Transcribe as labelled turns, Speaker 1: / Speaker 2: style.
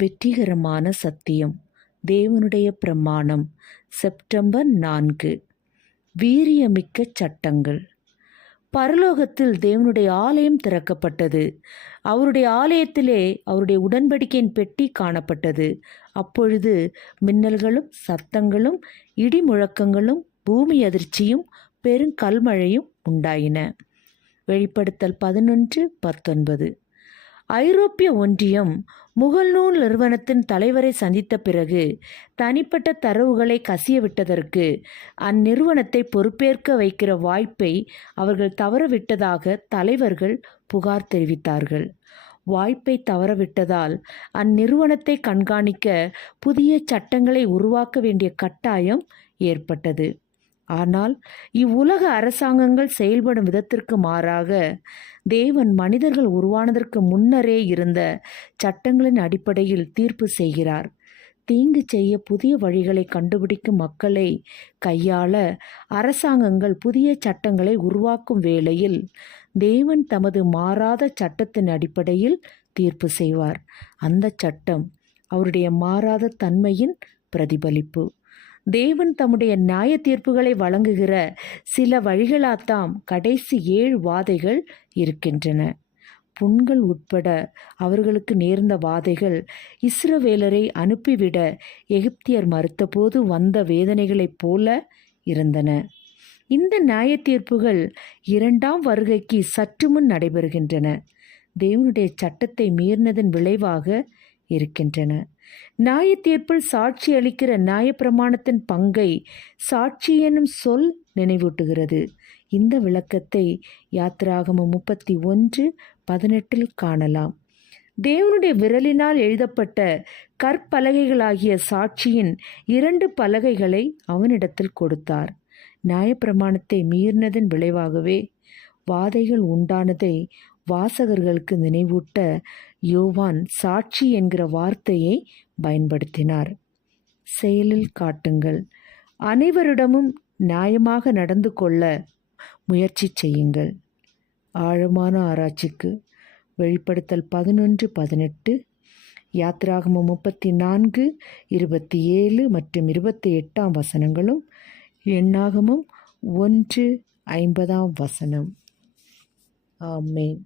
Speaker 1: வெற்றிகரமான சத்தியம். தேவனுடைய பிரமாணம். செப்டம்பர் நான்கு. வீரியமிக்க சட்டங்கள். பரலோகத்தில் தேவனுடைய ஆலயம் திறக்கப்பட்டது. அவருடைய ஆலயத்திலே அவருடைய உடன்படிக்கையின் பெட்டி காணப்பட்டது. அப்பொழுது மின்னல்களும் சத்தங்களும் இடி முழக்கங்களும் பூமி அதிர்ச்சியும் பெருங்கல்மழையும் உண்டாயின. வெளிப்படுத்தல் பதினொன்று பத்தொன்பது. ஐரோப்பிய ஒன்றியம் முகல்நூல் நிறுவனத்தின் தலைவரை சந்தித்த பிறகு தனிப்பட்ட தரவுகளை கசியவிட்டதற்கு அந்நிறுவனத்தை பொறுப்பேற்க வைக்கிற வாய்ப்பை அவர்கள் தவறவிட்டதாக தலைவர்கள் புகார் தெரிவித்தார்கள். வாய்ப்பை தவறவிட்டதால் அந்நிறுவனத்தை கண்காணிக்க புதிய சட்டங்களை உருவாக்க வேண்டிய கட்டாயம் ஏற்பட்டது. ஆனால் இவ்வுலக அரசாங்கங்கள் செயல்படும் விதத்திற்கு மாறாக தேவன் மனிதர்கள் உருவானதற்கு முன்னரே இருந்த சட்டங்களின் அடிப்படையில் தீர்ப்பு செய்கிறார். தீங்கு செய்ய புதிய வழிகளை கண்டுபிடிக்கும் மக்களை கையாள அரசாங்கங்கள் புதிய சட்டங்களை உருவாக்கும் வேளையில் தேவன் தமது மாறாத சட்டத்தின் அடிப்படையில் தீர்ப்பு செய்வார். அந்த சட்டம் அவருடைய மாறாத தன்மையின் பிரதிபலிப்பு. தேவன் தம்முடைய நியாய தீர்ப்புகளை வழங்குகிற சில வழிகளாத்தாம் கடைசி ஏழு வாதைகள் இருக்கின்றன. புண்கள் உட்பட அவர்களுக்கு நேர்ந்த வாதைகள் இஸ்ரவேலரை அனுப்பிவிட எகிப்தியர் மறுத்தபோது வந்த வேதனைகளைப் போல இருந்தன. இந்த நியாய தீர்ப்புகள் இரண்டாம் வருகைக்கு சற்று முன் நடைபெறுகின்றன. தேவனுடைய சட்டத்தை மீறினதன் விளைவாக இருக்கின்றன. நியாயத்தீர்ப்பில் சாட்சி அளிக்கிற நியாயப்பிரமாணத்தின் பங்கை சாட்சி எனும் சொல் நினைவூட்டுகிறது. இந்த விளக்கத்தை யாத்திராகம முப்பத்தி ஒன்று பதினெட்டில் காணலாம். தேவனுடைய விரலினால் எழுதப்பட்ட கற்பலகைகளாகிய சாட்சியின் இரண்டு பலகைகளை அவனிடத்தில் கொடுத்தார். நியாயப்பிரமாணத்தை மீறினதன் விளைவாகவே வாதைகள் உண்டானதை வாசகர்களுக்கு நினைவூட்ட யோவான் சாட்சி என்கிற வார்த்தையை பயன்படுத்தினார். செயலில் காட்டுங்கள். அனைவரிடமும் நியாயமாக நடந்து கொள்ள முயற்சி செய்யுங்கள். ஆழமான ஆராய்ச்சிக்கு. வெளிப்படுத்தல் பதினொன்று பதினெட்டு. யாத்ராகமம் முப்பத்தி நான்கு இருபத்தி ஏழு மற்றும் இருபத்தி எட்டாம் வசனங்களும் எண்ணாகமும் ஒன்று ஐம்பதாம் வசனம். ஆமேன்.